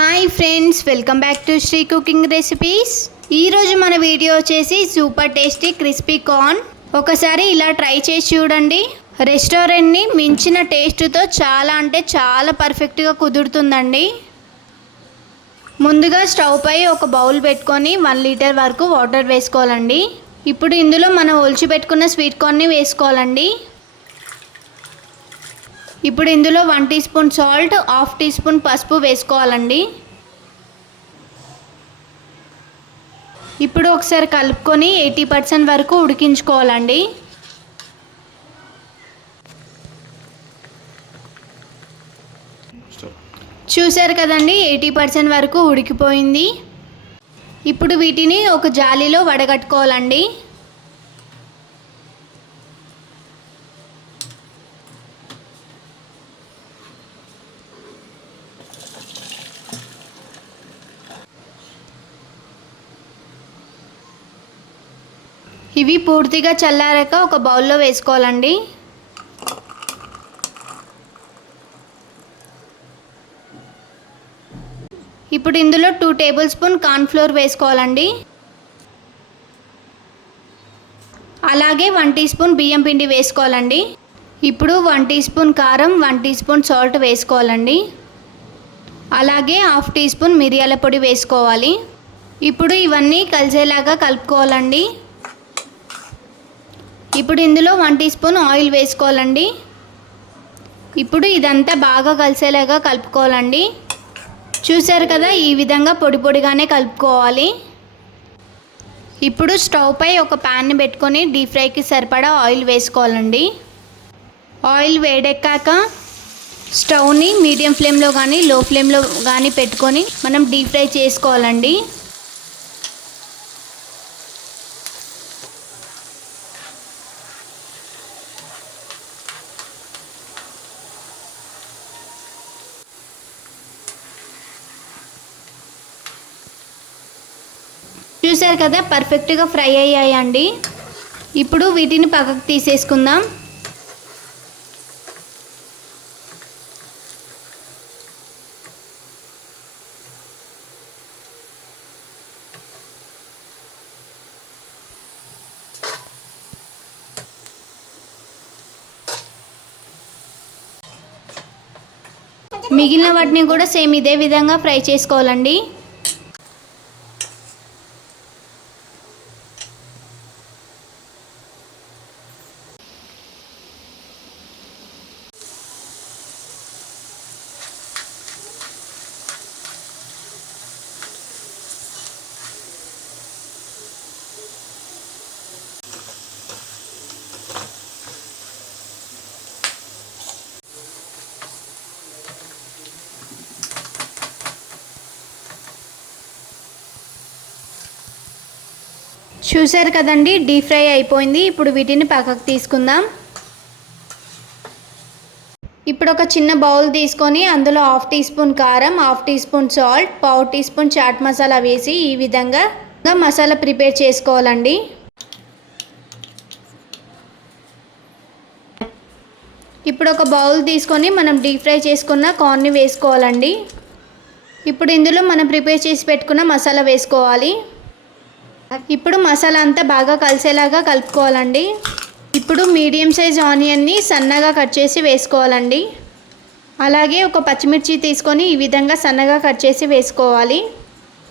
Hi friends, welcome back to Sri cooking recipes. ఈరోజు మన video వచ్చేసి సూపర్ టేస్టీ క్రిస్పీ కార్న్. ఒకసారి ఇలా ట్రై చేసి చూడండి. రెస్టారెంట్ని మించిన టేస్ట్తో చాలా అంటే చాలా పర్ఫెక్ట్గా కుదురుతుందండి. ముందుగా స్టవ్ పై ఒక బౌల్ పెట్టుకొని 1 లీటర్ వరకు వాటర్ వేసుకోవాలండి. ఇప్పుడు ఇందులో మనం ఒలిచి పెట్టుకున్న స్వీట్ కార్న్ని వేసుకోవాలండి. ఇప్పుడు ఇందులో 1 teaspoon salt, 1/2 teaspoon పసుపు వేసుకోవాలండి. ఇప్పుడు ఒకసారి కలుపుకొని 80% వరకు ఉడికించుకోవాలండి. చూసారు కదండి, 80% వరకు ఉడికిపోయింది. ఇప్పుడు వీటిని ఒక జాలీలో వడగట్టుకోవాలండి. ఇవి పూర్తిగా చల్లారాక ఒక బౌల్లో వేసుకోవాలండి. ఇప్పుడు ఇందులో 2 టేబుల్ స్పూన్ కార్న్ ఫ్లోర్ వేసుకోవాలండి. అలాగే 1 టీ స్పూన్ బియ్యం పిండి వేసుకోవాలండి. ఇప్పుడు 1 టీ స్పూన్ కారం, 1 టీ స్పూన్ సాల్ట్ వేసుకోవాలండి. అలాగే 1/2 టీ స్పూన్ మిరియాల పొడి వేసుకోవాలి. ఇప్పుడు ఇవన్నీ కలిసేలాగా కలుపుకోవాలండి. ఇప్పుడు ఇందులో 1 టీ స్పూన్ ఆయిల్ వేసుకోవాలండి. ఇప్పుడు ఇదంతా బాగా కలిసేలాగా కలుపుకోవాలండి. చూసారు కదా, ఈ విధంగా పొడి పొడిగానే కలుపుకోవాలి. ఇప్పుడు స్టవ్ పై ఒక ప్యాన్ని పెట్టుకొని డీప్ ఫ్రైకి సరిపడా ఆయిల్ వేసుకోవాలండి. ఆయిల్ వేడెక్కాక స్టవ్ని మీడియం ఫ్లేమ్లో కానీ లో ఫ్లేమ్లో కానీ పెట్టుకొని మనం డీప్ ఫ్రై చేసుకోవాలండి. చూసారు కదా, పర్ఫెక్ట్గా ఫ్రై అయ్యాయండి. ఇప్పుడు వీటిని పక్కకు తీసేసుకుందాం. మిగిలిన వాటిని కూడా సేమ్ ఇదే విధంగా ఫ్రై చేసుకోవాలండి. చూసారు కదండి, డీప్ ఫ్రై అయిపోయింది. ఇప్పుడు వీటిని పక్కకు తీసుకుందాం. ఇప్పుడు ఒక చిన్న బౌల్ తీసుకొని అందులో 1/2 టీ స్పూన్ కారం, 1/2 teaspoon salt, 1/2 teaspoon chaat masala వేసి ఈ విధంగా మసాలా ప్రిపేర్ చేసుకోవాలండి. ఇప్పుడు ఒక బౌల్ తీసుకొని మనం డీప్ ఫ్రై చేసుకున్న కార్న్ని వేసుకోవాలండి. ఇప్పుడు ఇందులో మనం ప్రిపేర్ చేసి పెట్టుకున్న మసాలా వేసుకోవాలి. ఇప్పుడు మసాలా అంతా బాగా కలిసేలాగా కలుపుకోవాలండి. ఇప్పుడు మీడియం సైజ్ ఆనియన్ని సన్నగా కట్ చేసి వేసుకోవాలండి. అలాగే ఒక పచ్చిమిర్చి తీసుకొని ఈ విధంగా సన్నగా కట్ చేసి వేసుకోవాలి.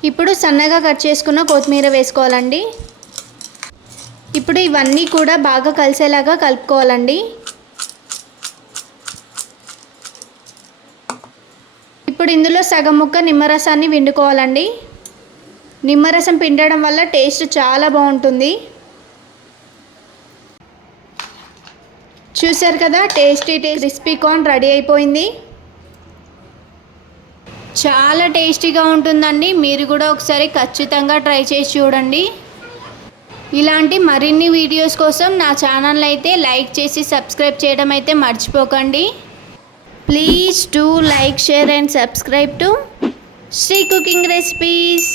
ఇప్పుడు సన్నగా కట్ చేసుకున్న కొత్తిమీర వేసుకోవాలండి. ఇప్పుడు ఇవన్నీ కూడా బాగా కలిసేలాగా కలుపుకోవాలండి. ఇప్పుడు ఇందులో సగం ముక్క నిమ్మరసాన్ని పిండుకోవాలండి. నిమ్మరసం పిండడం వల్ల టేస్ట్ చాలా బాగుంటుంది. చూసారు కదా, టేస్టీ క్రిస్పీ కార్న్ రెడీ అయిపోయింది. చాలా టేస్టీగా ఉంటుందండి. మీరు కూడా ఒకసారి ఖచ్చితంగా ట్రై చేసి చూడండి. ఇలాంటి మరిన్ని వీడియోస్ కోసం నా ఛానల్ అయితే లైక్ చేసి సబ్స్క్రైబ్ చేయడం అయితే మర్చిపోకండి. Please do like, share and subscribe to Sri cooking recipes.